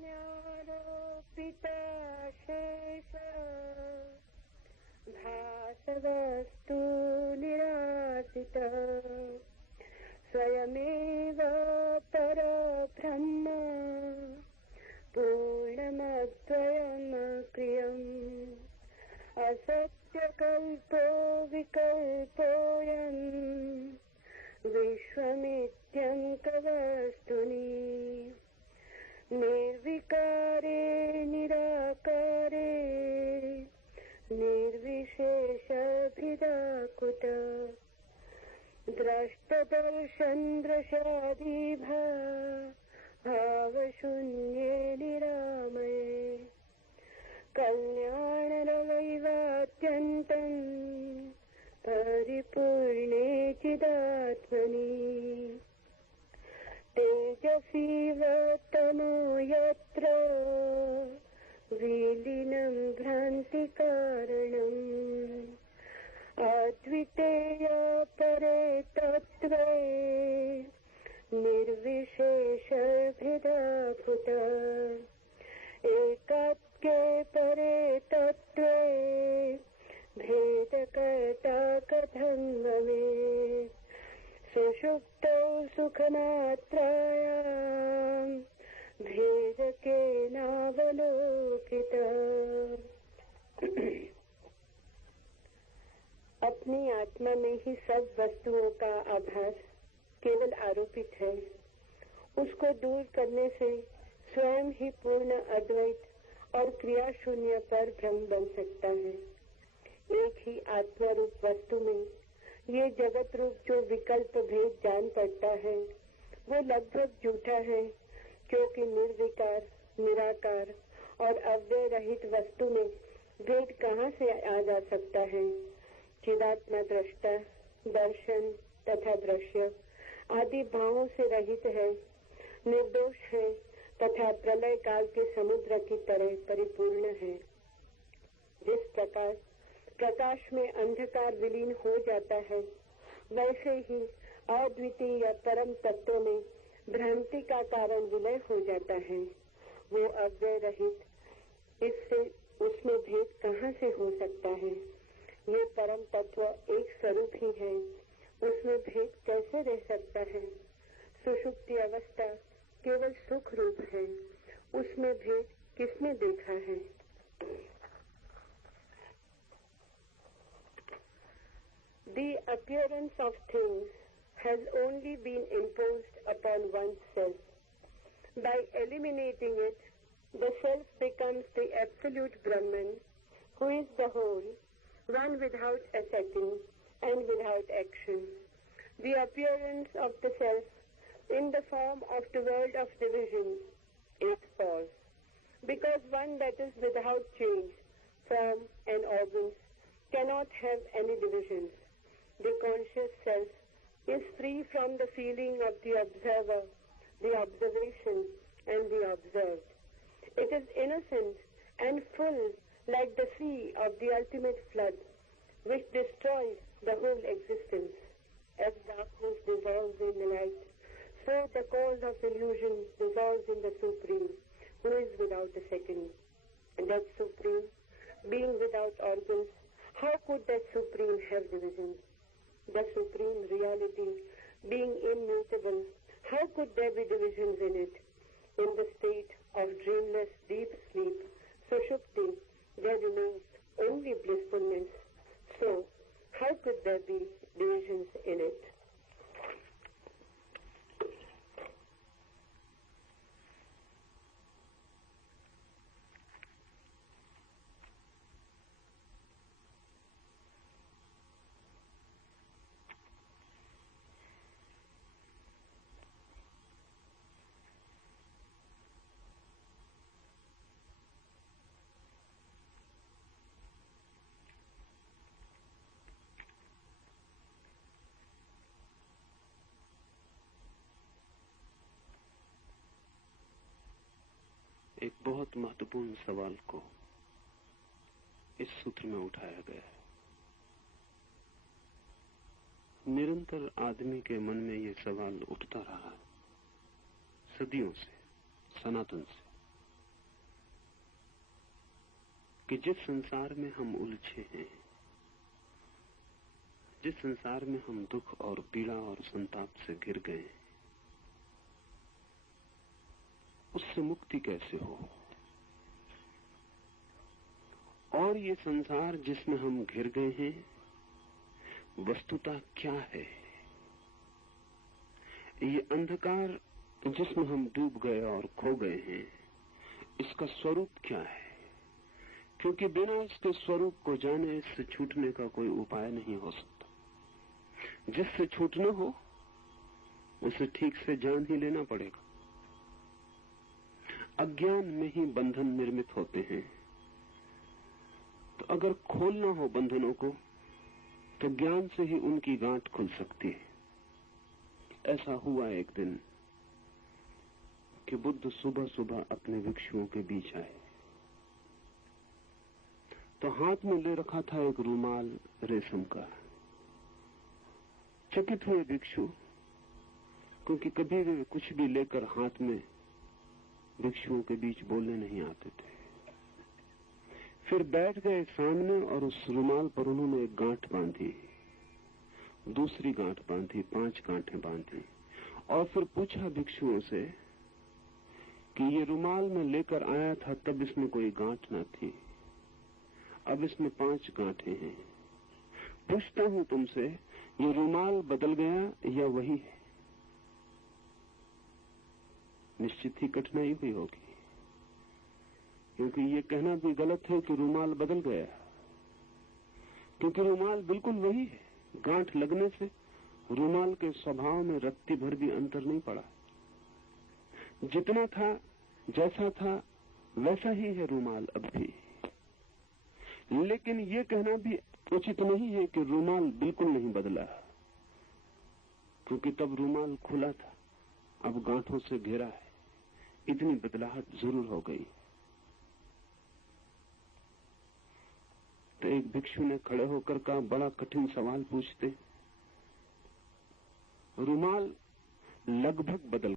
न्यारोपिताशेष भासवस्तु निरासित स्वयमेव परब्रह्म पूर्णमद्वयमक्रियम् असत्यकल्पो विकल्पोऽयम् विश्वमित्यङ्कवस्तुनि निर्विकारे निराकारे निर्विशेषभिदाकुत द्रष्टदर्शनदृशादिभावशून्ये निरामये कल्याणरवैवात्यन्तम् परिपूर्णे चिदात्मनि तेजसीवतमो यत्र विलीनं भ्रान्तिकारणम् अद्वितीय परे तत्त्वे निर्विशेषभेदाभूत एकत्वे परे तत्त्वे भेदकर्ता कथं भवेत् सुषुप्तौ सुखमात्रायां भेदकेनावलोकितः। अपनी आत्मा में ही सब वस्तुओं का आभास केवल आरोपित है। उसको दूर करने से स्वयं ही पूर्ण अद्वैत और क्रिया शून्य पर ब्रह्म बन सकता है। एक ही आत्मा रूप वस्तु में ये जगत रूप जो विकल्प भेद जान पड़ता है वो लगभग झूठा है, क्योंकि निर्विकार निराकार और अव्यय रहित वस्तु में भेद कहाँ से आ जा सकता है। चिदात्मा दृष्टा दर्शन तथा दृश्य आदि भावों से रहित है, निर्दोष है तथा प्रलय काल के समुद्र की तरह परिपूर्ण है। जिस प्रकार प्रकाश में अंधकार विलीन हो जाता है, वैसे ही अद्वितीय परम तत्व में भ्रांति का कारण विलय हो जाता है। वो अव्यय रहित, इससे उसमें भेद कहाँ से हो सकता है। ये परम तत्व एक स्वरूप ही है, उसमें भेद कैसे रह सकता है। सुषुप्ति अवस्था केवल सुख रूप है, उसमें भेद किसने देखा है। The appearance of things has only been imposed upon oneself. By eliminating it, the self becomes the absolute Brahman, who is the whole, one without a setting and without action. The appearance of the self in the form of the world of division is false, because one that is without change, form and organs cannot have any divisions. The conscious self is free from the feeling of the observer, the observation and the observed. It is innocent and full like the sea of the ultimate flood, which destroys the whole existence. As darkness dissolves in the light, so the cause of illusion dissolves in the Supreme, who is without a second. And that Supreme, being without organs, how could that Supreme have divisions? The Supreme Reality, being immutable, how could there be divisions in it? In the state of dreamless deep sleep, Sushupti, there remains only blissfulness. So, how could there be divisions in it? एक बहुत महत्वपूर्ण सवाल को इस सूत्र में उठाया गया है। निरंतर आदमी के मन में ये सवाल उठता रहा है, सदियों से, सनातन से। कि जिस संसार में हम उलझे हैं, जिस संसार में हम दुख और पीड़ा और संताप से घिर गए, उससे मुक्ति कैसे हो। और ये संसार जिसमें हम घिर गए हैं वस्तुतः क्या है। ये अंधकार जिसमें हम डूब गए और खो गए हैं, इसका स्वरूप क्या है। क्योंकि बिना इसके स्वरूप को जाने इससे छूटने का कोई उपाय नहीं हो सकता। जिससे छूटना हो उसे ठीक से जान ही लेना पड़ेगा। अज्ञान में ही बंधन निर्मित होते हैं, तो अगर खोलना हो बंधनों को तो ज्ञान से ही उनकी गांठ खुल सकती है। ऐसा हुआ एक दिन कि बुद्ध सुबह सुबह अपने भिक्षुओं के बीच आए, तो हाथ में ले रखा था एक रुमाल रेशम का। चकित हुए भिक्षु, क्योंकि कभी वे कुछ भी लेकर हाथ में भिक्षुओं के बीच बोलने नहीं आते थे। फिर बैठ गए सामने और उस रुमाल पर उन्होंने एक गांठ बांधी, दूसरी गांठ बांधी, 5 गांठें बांधी और फिर पूछा भिक्षुओं से कि ये रुमाल मैं लेकर आया था तब इसमें कोई गांठ न थी, अब इसमें 5 गांठें हैं। पूछता हूं तुमसे, ये रुमाल बदल गया या वही है? निश्चित ही कठिनाई हुई होगी, क्योंकि ये कहना भी गलत है कि रुमाल बदल गया, क्योंकि रुमाल बिल्कुल वही है। गांठ लगने से रुमाल के स्वभाव में रत्ती भर भी अंतर नहीं पड़ा। जितना था, जैसा था, वैसा ही है रुमाल अब भी। लेकिन ये कहना भी उचित नहीं है कि रुमाल बिल्कुल नहीं बदला, क्योंकि तब रुमाल खुला था, अब गांठों से घिरा है। इतनी बदलाहट जरूर हो गई। तो एक भिक्षु ने खड़े होकर कहा, बड़ा कठिन सवाल पूछते। रुमाल लगभग बदल